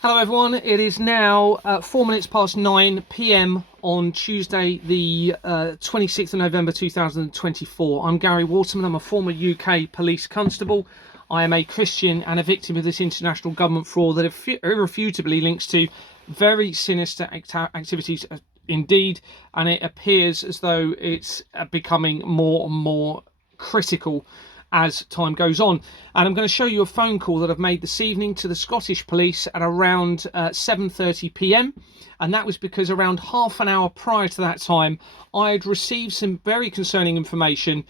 Hello everyone, it is now 4 minutes past 9 p.m. on Tuesday the 26th of November 2024. I'm Gary Waterman, I'm a former UK police constable. I am a Christian and a victim of this international government fraud that irrefutably links to very sinister activities indeed, and it appears as though it's becoming more and more critical as time goes on. And I'm going to show you a phone call that I've made this evening to the Scottish Police at around 7:30 p.m. and that was because around half an hour prior to that time I had received some very concerning information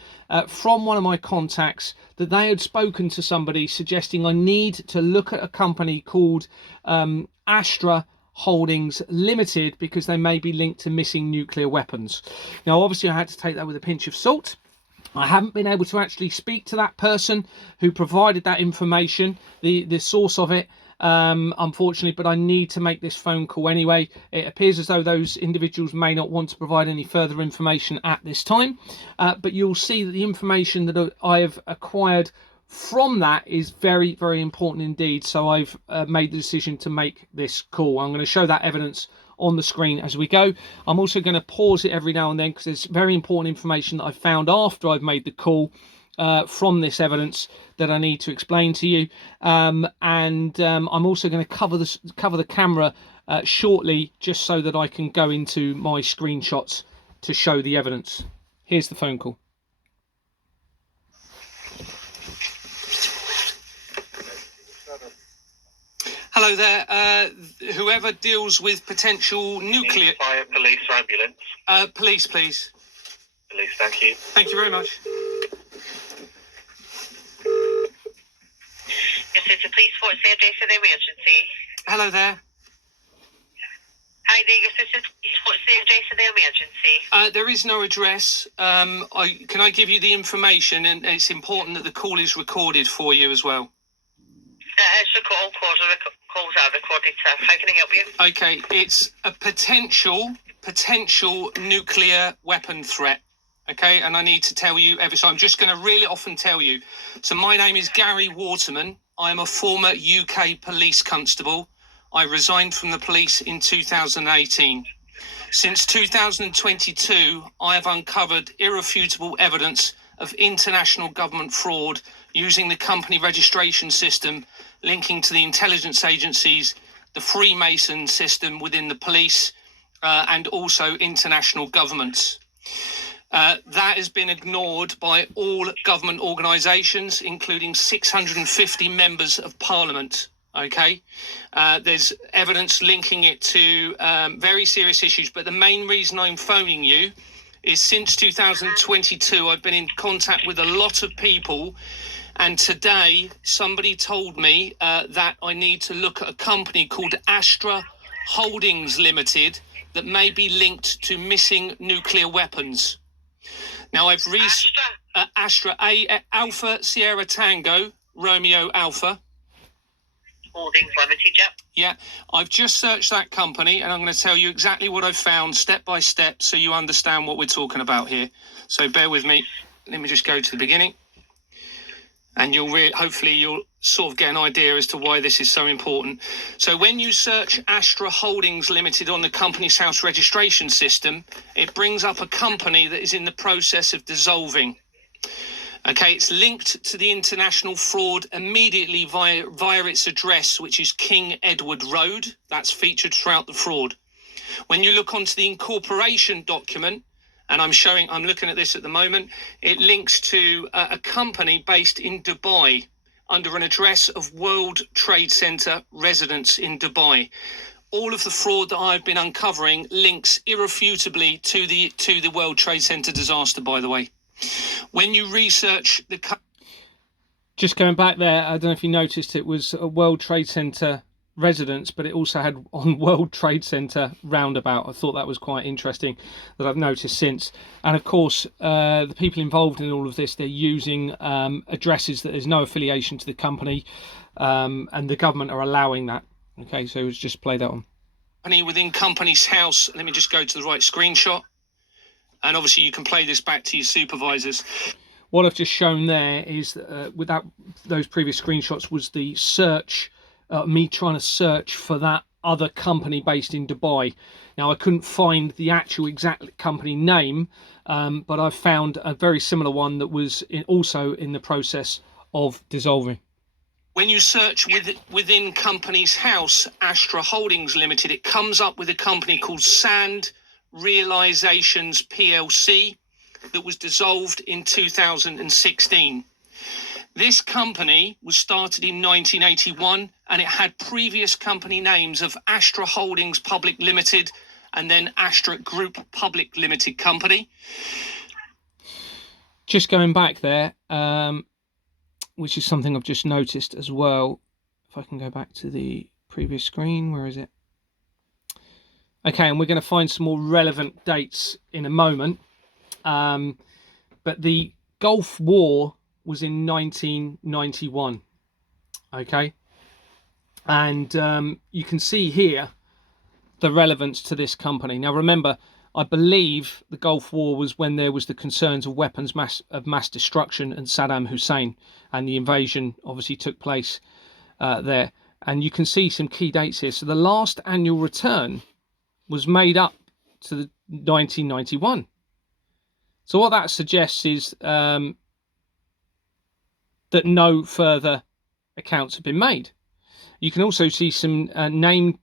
from one of my contacts that they had spoken to somebody suggesting I need to look at a company called Astra Holdings Limited because they may be linked to missing nuclear weapons. Now obviously I had to take that with a pinch of salt. I haven't been able to actually speak to that person who provided that information, the source of it, unfortunately, but I need to make this phone call anyway. It appears as though those individuals may not want to provide any further information at this time, but you'll see that the information that I have acquired from that is very, very important indeed. So I've made the decision to make this call. I'm going to show that evidence on the screen as we go. I'm also going to pause it every now and then because there's very important information that I've found after I've made the call from this evidence that I need to explain to you. I'm also going to cover the camera shortly just so that I can go into my screenshots to show the evidence. Here's the phone call. Hello there, whoever deals with potential nuclear... Fire, police, or ambulance? Police, please. Police, thank you. Thank you very much. This is the police. What's the address of the emergency? Hello there. Hi there, this is the police. What's the address of the emergency? There is no address. Can I give you the information? And it's important that the call is recorded for you as well. It's the call. Calls are recorded, sir. How can I help you? Okay, it's a potential nuclear weapon threat. Okay, and I need to tell you so I'm just going to reel it off and tell you. So my name is Gary Waterman. I am a former UK police constable. I resigned from the police in 2018. Since 2022, I have uncovered irrefutable evidence of international government fraud using the company registration system linking to the intelligence agencies, the Freemason system within the police, and also international governments. That has been ignored by all government organisations, including 650 members of parliament. Okay, there's evidence linking it to very serious issues, but the main reason I'm phoning you is since 2022 I've been in contact with a lot of people, and today somebody told me that I need to look at a company called Astra Holdings Limited that may be linked to missing nuclear weapons. Now I've Astra, Alpha Sierra Tango Romeo Alpha Holdings Limited, yep. Yeah, I've just searched that company and I'm going to tell you exactly what I've found step by step so you understand what we're talking about here. So bear with me. Let me just go to the beginning. And hopefully you'll sort of get an idea as to why this is so important. So when you search Astra Holdings Limited on the Companies House registration system, it brings up a company that is in the process of dissolving. Okay, it's linked to the international fraud immediately via its address, which is King Edward Road. That's featured throughout the fraud. When you look onto the incorporation document, and I'm looking at this at the moment, it links to a company based in Dubai under an address of World Trade Center residence in Dubai. All of the fraud that I've been uncovering links irrefutably to the World Trade Center disaster, by the way. When you research just going back there, I don't know if you noticed it was a World Trade Center residence, but it also had on World Trade Center roundabout. I thought that was quite interesting that I've noticed since. And of course, the people involved in all of this, they're using addresses that there's no affiliation to the company, and the government are allowing that. Okay, so let's just play that on. Within Companies House, let me just go to the right screenshot. And obviously you can play this back to your supervisors. What I've just shown there is without those previous screenshots was the search me trying to search for that other company based in Dubai. Now, I couldn't find the actual exact company name, but I found a very similar one that was also in the process of dissolving. When you search within Companies House, Astra Holdings Limited, it comes up with a company called Sand Realizations PLC that was dissolved in 2016. This company was started in 1981 and it had previous company names of Astra Holdings Public Limited and then Astra Group Public Limited Company. Just going back there, which is something I've just noticed as well. If I can go back to the previous screen, where is it? Okay, and we're going to find some more relevant dates in a moment. But the Gulf War was in 1991. Okay, and you can see here the relevance to this company. Now remember, I believe the Gulf War was when there was the concerns of weapons of mass destruction and Saddam Hussein, and the invasion obviously took place there. And you can see some key dates here. So the last annual return was made up to the 1991. So what that suggests is that no further accounts have been made. You can also see some name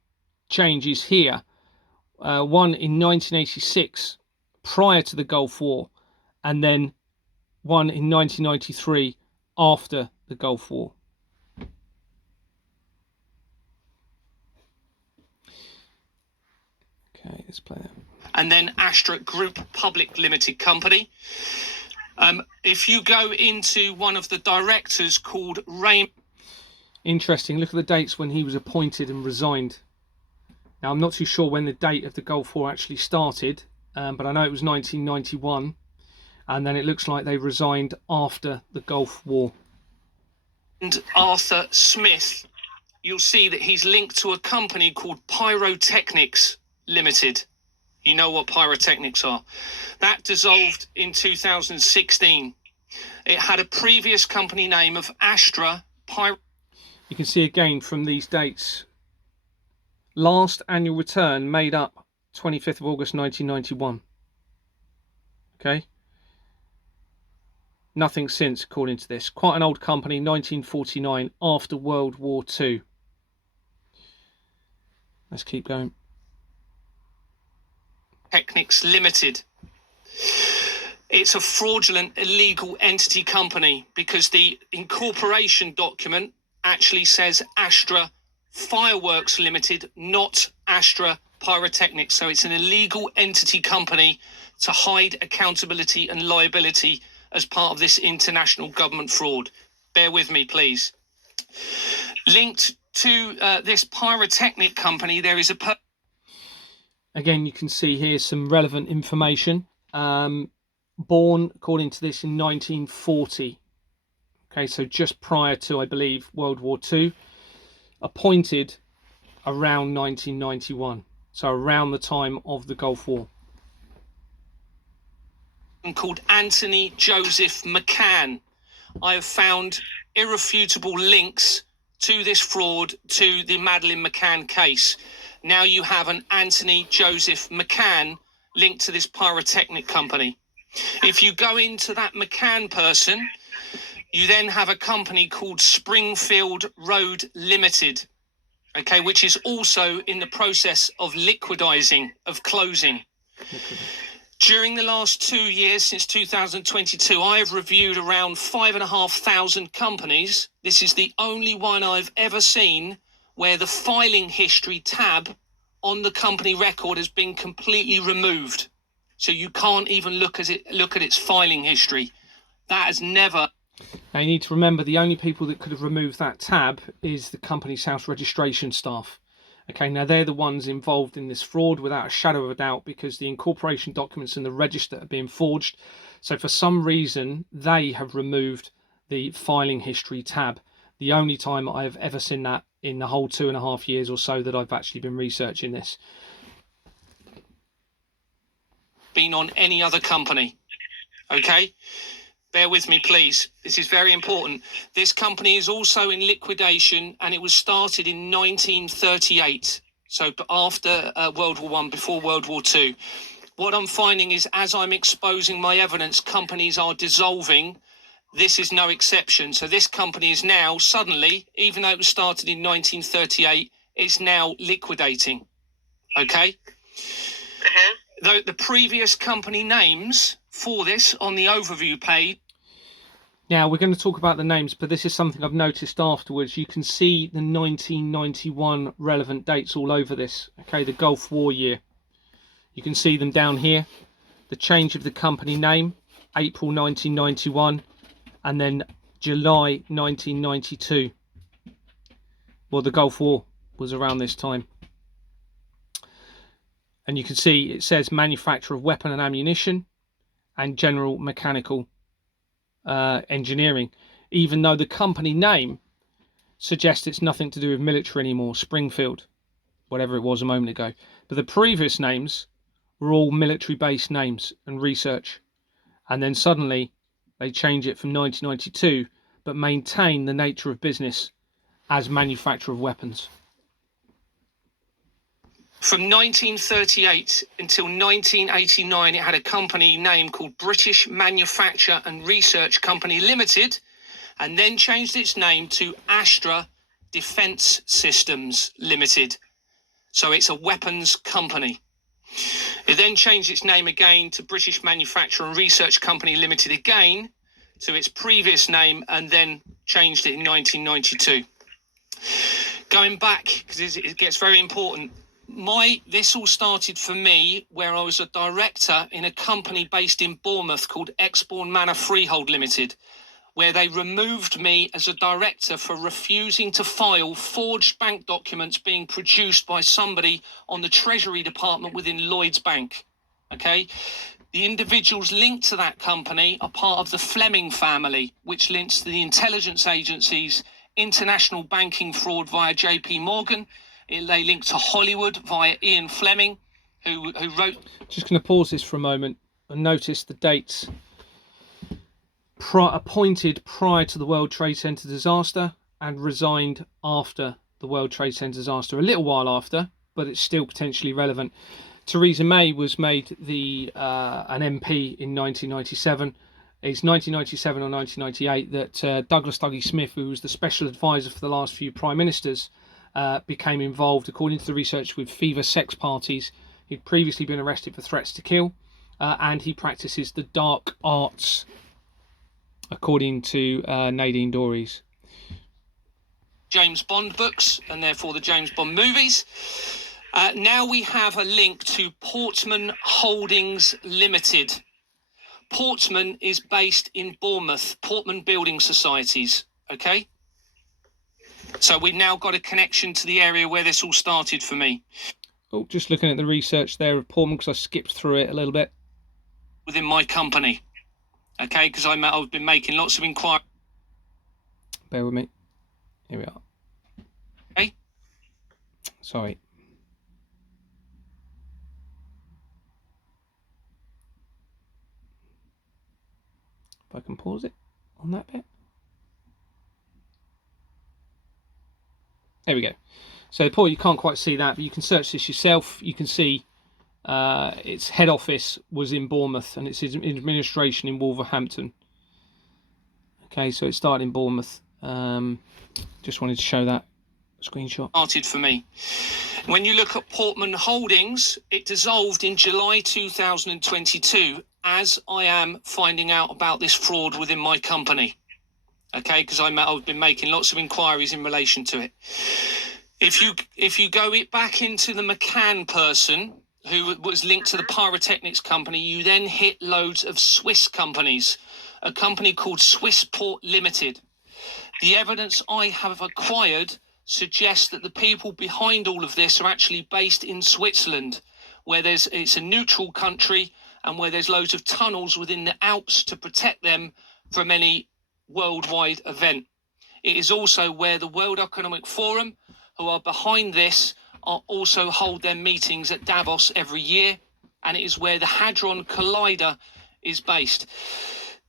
changes here. One in 1986 prior to the Gulf War, and then one in 1993 after the Gulf War. Okay, let's play that. And then Astra Group Public Limited Company. If you go into one of the directors called Ray... Interesting, look at the dates when he was appointed and resigned. Now, I'm not too sure when the date of the Gulf War actually started, but I know it was 1991, and then it looks like they resigned after the Gulf War. And Arthur Smith, you'll see that he's linked to a company called Pyrotechnics Limited. You know what Pyrotechnics are. That dissolved in 2016. It had a previous company name of Astra Pyro. You can see again from these dates, last annual return made up 25th of August 1991. Okay. Nothing since, according to this. Quite an old company, 1949, after World War II. Let's keep going. Technics Limited. It's a fraudulent, illegal entity company because the incorporation document actually says Astra Fireworks Limited, not Astra Pyrotechnics. So it's an illegal entity company to hide accountability and liability as part of this international government fraud. Bear with me, please. Linked to this pyrotechnic company, there is a... Again, you can see here some relevant information. Born, according to this, in 1940. Okay, so just prior to, I believe, World War II. Appointed around 1991. So around the time of the Gulf War. Called Anthony Joseph McCann. I have found irrefutable links to this fraud to the Madeleine McCann case. Now you have an Anthony Joseph McCann linked to this pyrotechnic company. If you go into that McCann person, you then have a company called Springfield Road Limited, okay, which is also in the process of liquidizing, of closing. During the last 2 years, since 2022, I have reviewed around 5,500 companies. This is the only one I've ever seen where the filing history tab on the company record has been completely removed. So you can't even look at its filing history. That has never... Now you need to remember the only people that could have removed that tab is the Companies House registration staff. Okay, now they're the ones involved in this fraud without a shadow of a doubt because the incorporation documents and the register are being forged. So for some reason, they have removed the filing history tab. The only time I've ever seen that in the whole 2.5 years or so that I've actually been researching this. Been on any other company. Okay? bear with me, please. This is very important. This company is also in liquidation, and it was started in 1938. So after World War One, before World War Two. What I'm finding is, as I'm exposing my evidence, companies are dissolving. This is no exception. So this company is now suddenly, even though it was started in 1938, it's now liquidating. Okay? The previous company names for this on the overview page. Now, we're going to talk about the names, but this is something I've noticed afterwards. You can see the 1991 relevant dates all over this. Okay, the Gulf War year. You can see them down here. The change of the company name, April 1991, and then July 1992. Well, the Gulf War was around this time. And you can see it says manufacturer of weapon and ammunition and general mechanical engineering, even though the company name suggests it's nothing to do with military anymore, Springfield, whatever it was a moment ago. But the previous names were all military-based names and research. And then suddenly they change it from 1992, but maintain the nature of business as manufacturer of weapons. From 1938 until 1989, it had a company name called British Manufacture and Research Company Limited, and then changed its name to Astra Defence Systems Limited. So it's a weapons company. It then changed its name again to British Manufacture and Research Company Limited again, to its previous name, and then changed it in 1992. Going back, because it gets very important, this all started for me where I was a director in a company based in Bournemouth called Exbourne Manor Freehold Limited, where they removed me as a director for refusing to file forged bank documents being produced by somebody on the Treasury Department within Lloyds Bank. Okay? The individuals linked to that company are part of the Fleming family, which links to the intelligence agencies, international banking fraud via JP Morgan. They link to Hollywood via Ian Fleming, who wrote... Just going to pause this for a moment and notice the dates. Appointed prior to the World Trade Center disaster and resigned after the World Trade Center disaster, a little while after, but it's still potentially relevant. Theresa May was made an MP in 1997. It's 1997 or 1998 that Douglas Dougie Smith, who was the special advisor for the last few prime ministers, became involved, according to the research, with fever sex parties. He'd previously been arrested for threats to kill, and he practices the dark arts, according to Nadine Dorries. James Bond books, and therefore the James Bond movies. Now we have a link to Portman Holdings Limited. Portman is based in Bournemouth, Portman Building Societies, okay? So we've now got a connection to the area where this all started for me. Oh, just looking at the research there of Portman, because I skipped through it a little bit. Within my company, okay, because I've been making lots of inquiries. Bear with me. Here we are. Okay. Sorry. If I can pause it on that bit. There we go. So, Paul, you can't quite see that, but you can search this yourself. You can see its head office was in Bournemouth and its administration in Wolverhampton. Okay, so it started in Bournemouth. Just wanted to show that screenshot. Started for me. When you look at Portman Holdings, it dissolved in July 2022, as I am finding out about this fraud within my company. Okay, because I've been making lots of inquiries in relation to it. If you go back into the McCann person, who was linked to the pyrotechnics company, you then hit loads of Swiss companies, a company called Swissport Limited. The evidence I have acquired suggests that the people behind all of this are actually based in Switzerland, where it's a neutral country and where there's loads of tunnels within the Alps to protect them from any worldwide event. It is also where the World Economic Forum, who are behind this, also hold their meetings at Davos every year, and it is where the Hadron Collider is based.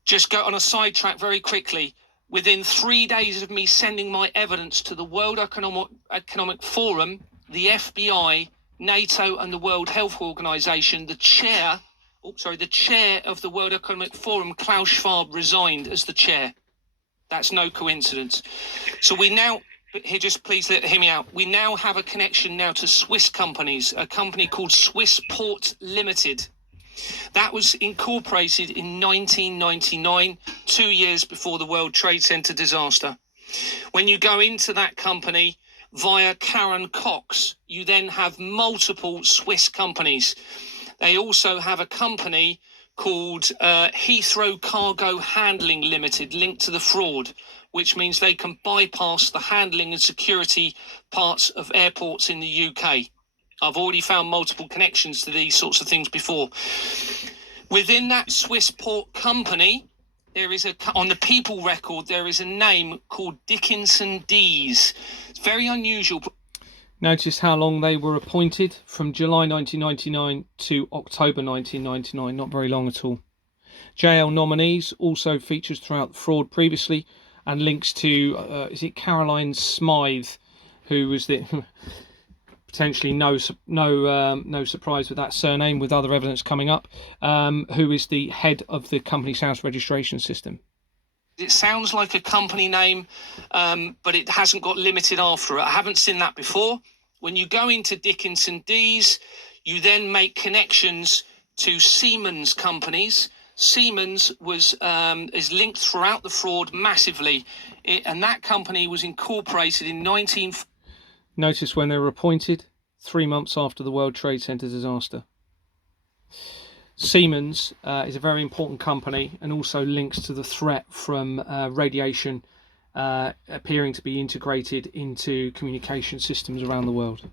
Just go on a sidetrack very quickly. Within 3 days of me sending my evidence to the World Economic Forum, the FBI, NATO, and the World Health Organization, the chair of the World Economic Forum, Klaus Schwab, resigned as the chair. That's no coincidence. So we now, here, just please hear me out. We now have a connection now to Swiss companies, a company called Swissport Limited. That was incorporated in 1999, 2 years before the World Trade Center disaster. When you go into that company via Karen Cox, you then have multiple Swiss companies. They also have a company called Heathrow Cargo Handling Limited linked to the fraud, which means they can bypass the handling and security parts of airports in the UK. I've already found multiple connections to these sorts of things before. Within that Swissport company, there is on the people record, there is a name called Dickinson Dees. It's very unusual. Notice how long they were appointed, from July 1999 to October 1999, not very long at all. JL Nominees also features throughout the fraud previously, and links to, is it Caroline Smythe, who was the... potentially no surprise with that surname, with other evidence coming up, who is the head of the company's house registration system. It sounds like a company name, but it hasn't got limited after it. I haven't seen that before. When you go into Dickinson Dees, you then make connections to Siemens companies. Siemens is linked throughout the fraud massively, and that company was incorporated in 19... Notice when they were appointed, 3 months after the World Trade Center disaster. Siemens is a very important company, and also links to the threat from radiation appearing to be integrated into communication systems around the world.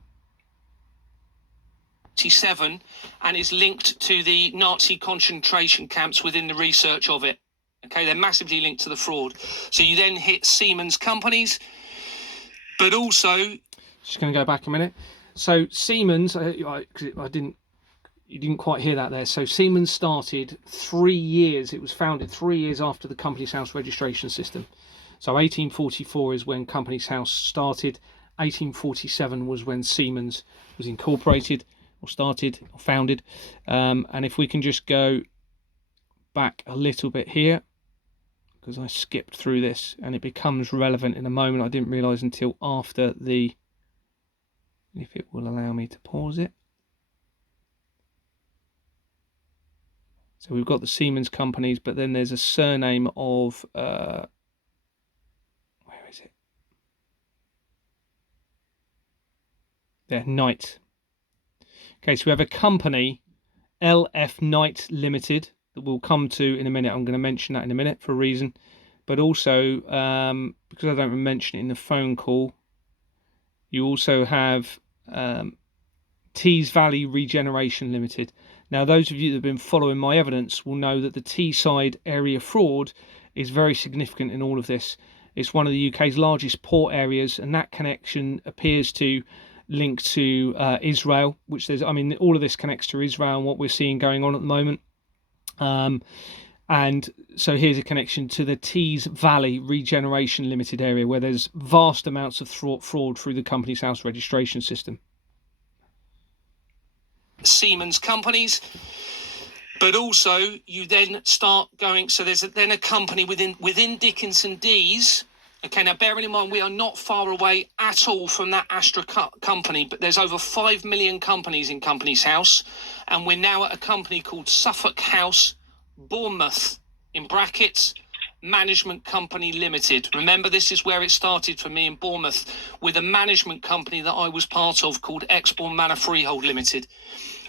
1947, and is linked to the Nazi concentration camps within the research of it. Okay, they're massively linked to the fraud. So you then hit Siemens companies, but also... Just going to go back a minute. So Siemens, you didn't quite hear that there. So Siemens started 3 years. It was founded 3 years after the company's house registration system. So 1844 is when company's house started. 1847 was when Siemens was incorporated or started or founded. And if we can just go back a little bit here, because I skipped through this and it becomes relevant in a moment. I didn't realise until after the... if it will allow me to pause it. So we've got the Siemens companies, but then there's a surname of where is it? There, Knight. Okay, so we have a company, LF Knight Limited, that we'll come to in a minute. I'm going to mention that in a minute for a reason, but also because I don't mention it in the phone call, you also have Tees Valley Regeneration Limited. Now, those of you that have been following my evidence will know that the Teesside area fraud is very significant in all of this. It's one of the UK's largest port areas, and that connection appears to link to Israel, which there's, I mean, all of this connects to Israel and what we're seeing going on at the moment. And so here's a connection to the Tees Valley Regeneration Limited area, where there's vast amounts of fraud through the company's house registration system. Siemens companies, but also you then start going, so there's then a company within Dickinson Dees. Okay, now bearing in mind we are not far away at all from that Astra company, but there's over 5 million companies in company's house, and we're now at a company called Suffolk House Bournemouth, in brackets, Management Company Limited. Remember, this is where it started for me in Bournemouth, with a management company that I was part of called Exbourne Manor Freehold Limited.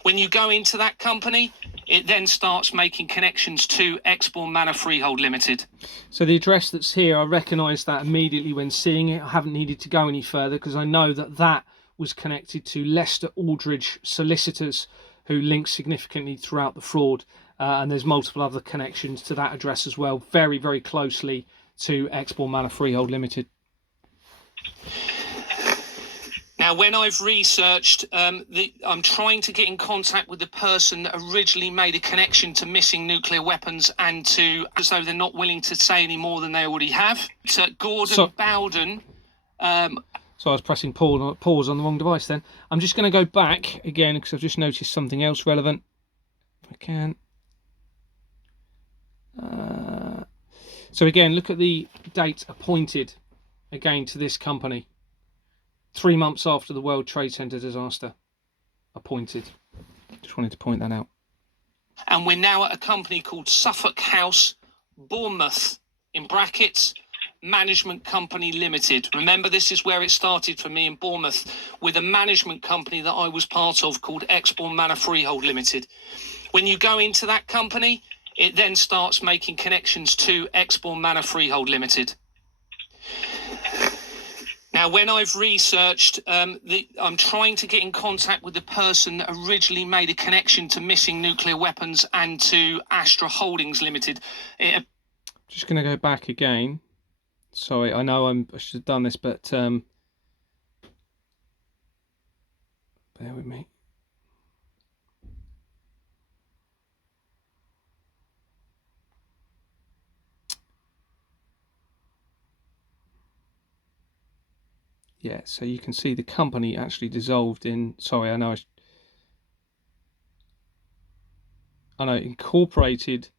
When you go into that company, it then starts making connections to Exbourne Manor Freehold Limited. So the address that's here, I recognised that immediately when seeing it. I haven't needed to go any further because I know that that was connected to Leicester Aldridge Solicitors, who linked significantly throughout the fraud. And there's multiple other connections to that address as well, very, very closely to Exbourne Manor Freehold Limited. Now, when I've researched, I'm trying to get in contact with the person that originally made a connection to missing nuclear weapons and to, as though they're not willing to say any more than they already have. To Gordon Bowden. So I was pressing pause on the wrong device then. I'm just going to go back again because I've just noticed something else relevant. If I can. So again, look at the date appointed again to this company. 3 months after the World Trade Center disaster. Appointed. Just wanted to point that out. And we're now at a company called Suffolk House, Bournemouth, in brackets, Management Company Limited. Remember, this is where it started for me in Bournemouth, with a management company that I was part of called Exbourne Manor Freehold Limited. When you go into that company, it then starts making connections to Exbourne Manor Freehold Limited. Now, when I've researched, I'm trying to get in contact with the person that originally made a connection to missing nuclear weapons and to Astra Holdings Limited. Just going to go back again. Sorry, I know I should have done this, but bear with me. Yeah, so you can see the company actually dissolved in, sorry, I know incorporated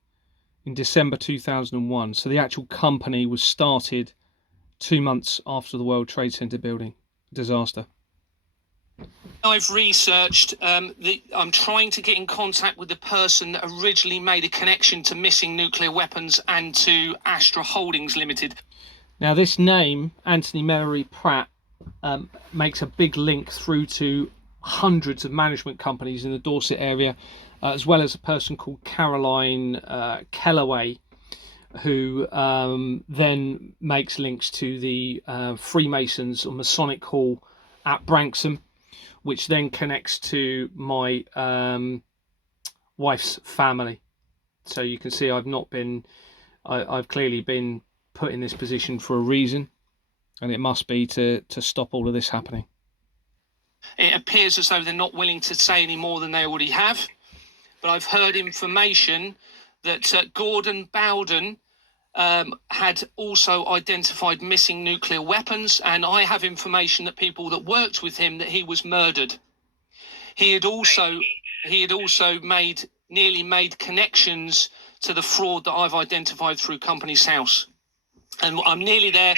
in December 2001. So the actual company was started 2 months after the World Trade Center building disaster. I've researched, I'm trying to get in contact with the person that originally made a connection to missing nuclear weapons and to Astra Holdings Limited. Now this name, Anthony Mary Pratt, makes a big link through to hundreds of management companies in the Dorset area, as well as a person called Caroline Kellaway, who then makes links to the Freemasons or Masonic Hall at Branksome, which then connects to my wife's family. So you can see I've clearly been put in this position for a reason. And it must be to stop all of this happening. It appears as though they're not willing to say any more than they already have. But I've heard information that Gordon Bowden had also identified missing nuclear weapons. And I have information that people that worked with him, that he was murdered. He had also nearly made connections to the fraud that I've identified through Companies House. And I'm nearly there.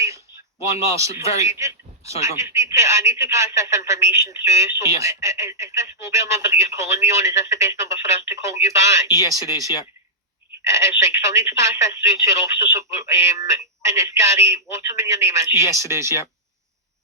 One last very. Sorry, I need to pass this information through. So, yes. Is this mobile number that you're calling me on? Is this the best number for us to call you back? Yes, it is. Yeah. It's right. So I need to pass this through to your officers. And it's Gary Waterman. Your name is. Yes, it is. Yeah.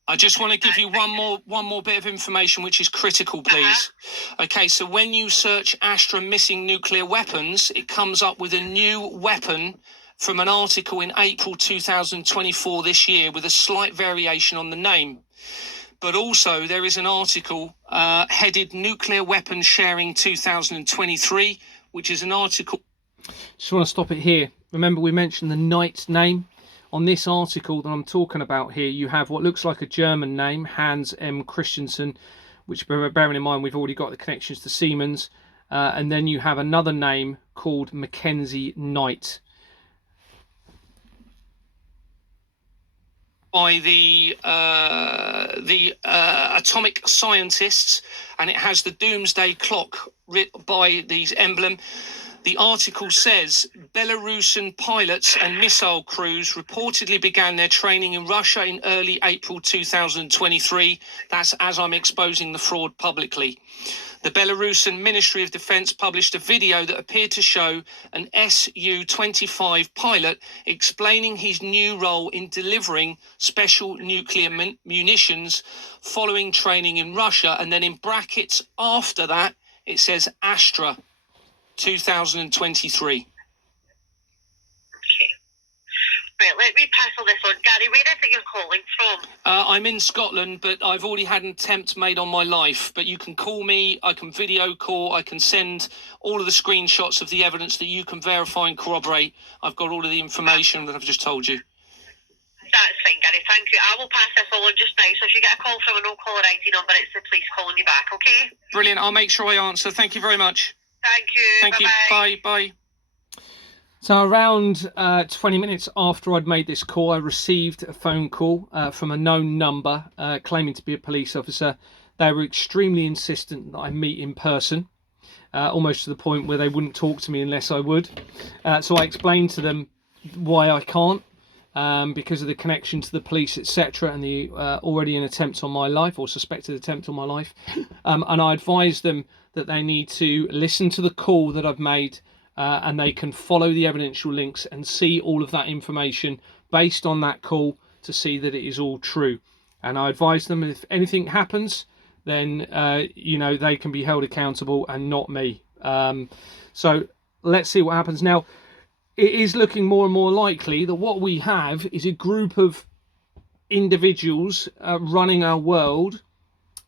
I just want to give you one more bit of information, which is critical, please. Okay, so when you search Astra missing nuclear weapons, it comes up with a new weapon from an article in April 2024 this year with a slight variation on the name. But also there is an article headed Nuclear Weapons Sharing 2023, which is an article. Just want to stop it here. Remember, we mentioned the knight's name. On this article that I'm talking about here, you have what looks like a German name, Hans M. Christensen, which, bearing in mind we've already got the connections to Siemens. And then you have another name called Mackenzie Knight. By the atomic scientists, and it has the doomsday clock writ by these emblem. The article says Belarusian pilots and missile crews reportedly began their training in Russia in early April 2023. That's as I'm exposing the fraud publicly. The Belarusian Ministry of Defense published a video that appeared to show an Su-25 pilot explaining his new role in delivering special nuclear munitions following training in Russia. And then in brackets after that, it says Astra 2023. Right, let me pass all this on. Gary, where is it you're calling from? I'm in Scotland, but I've already had an attempt made on my life. But you can call me, I can video call, I can send all of the screenshots of the evidence that you can verify and corroborate. I've got all of the information that I've just told you. That's fine, Gary. Thank you. I will pass this on just now. So if you get a call from a no-caller ID number, it's the police calling you back, okay? Brilliant. I'll make sure I answer. Thank you very much. Thank you. Thank you. Bye-bye. Bye. So around 20 minutes after I'd made this call, I received a phone call from a known number claiming to be a police officer. They were extremely insistent that I meet in person, almost to the point where they wouldn't talk to me unless I would. So I explained to them why I can't, because of the connection to the police, etc., and the already an attempt on my life, or suspected attempt on my life. And I advised them that they need to listen to the call that I've made, and they can follow the evidential links and see all of that information based on that call to see that it is all true. And I advised them if anything happens, then they can be held accountable and not me. So let's see what happens. Now, it is looking more and more likely that what we have is a group of individuals running our world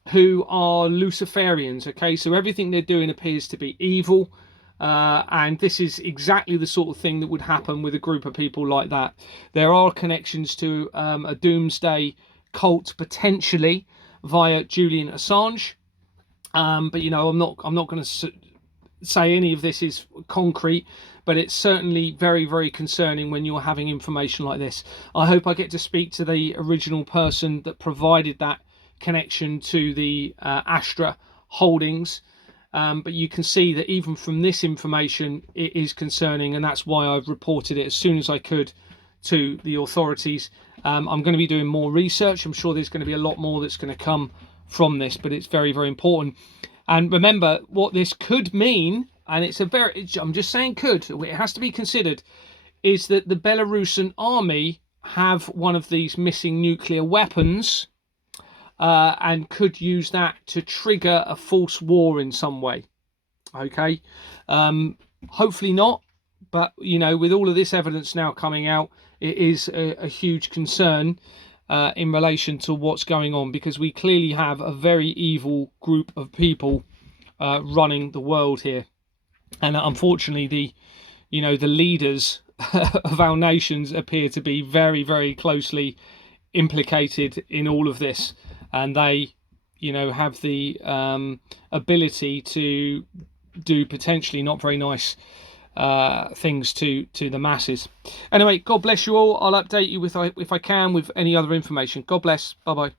who are Luciferians. Okay, so everything they're doing appears to be evil. And this is exactly the sort of thing that would happen with a group of people like that. There are connections to a doomsday cult potentially via Julian Assange, but I'm not going to say any of this is concrete, but it's certainly very, very concerning when you're having information like this. I hope I get to speak to the original person that provided that connection to the Astra holdings. But you can see that even from this information, it is concerning, and that's why I've reported it as soon as I could to the authorities. I'm going to be doing more research. I'm sure there's going to be a lot more that's going to come from this, but it's very, very important. And remember, what this could mean, and I'm just saying could, it has to be considered, is that the Belarusian army have one of these missing nuclear weapons, and could use that to trigger a false war in some way. Okay, hopefully not, but with all of this evidence now coming out, it is a huge concern in relation to what's going on, because we clearly have a very evil group of people running the world here, and unfortunately the leaders of our nations appear to be very, very closely implicated in all of this. And they, have the ability to do potentially not very nice things to the masses. Anyway, God bless you all. I'll update you if I can with any other information. God bless. Bye-bye.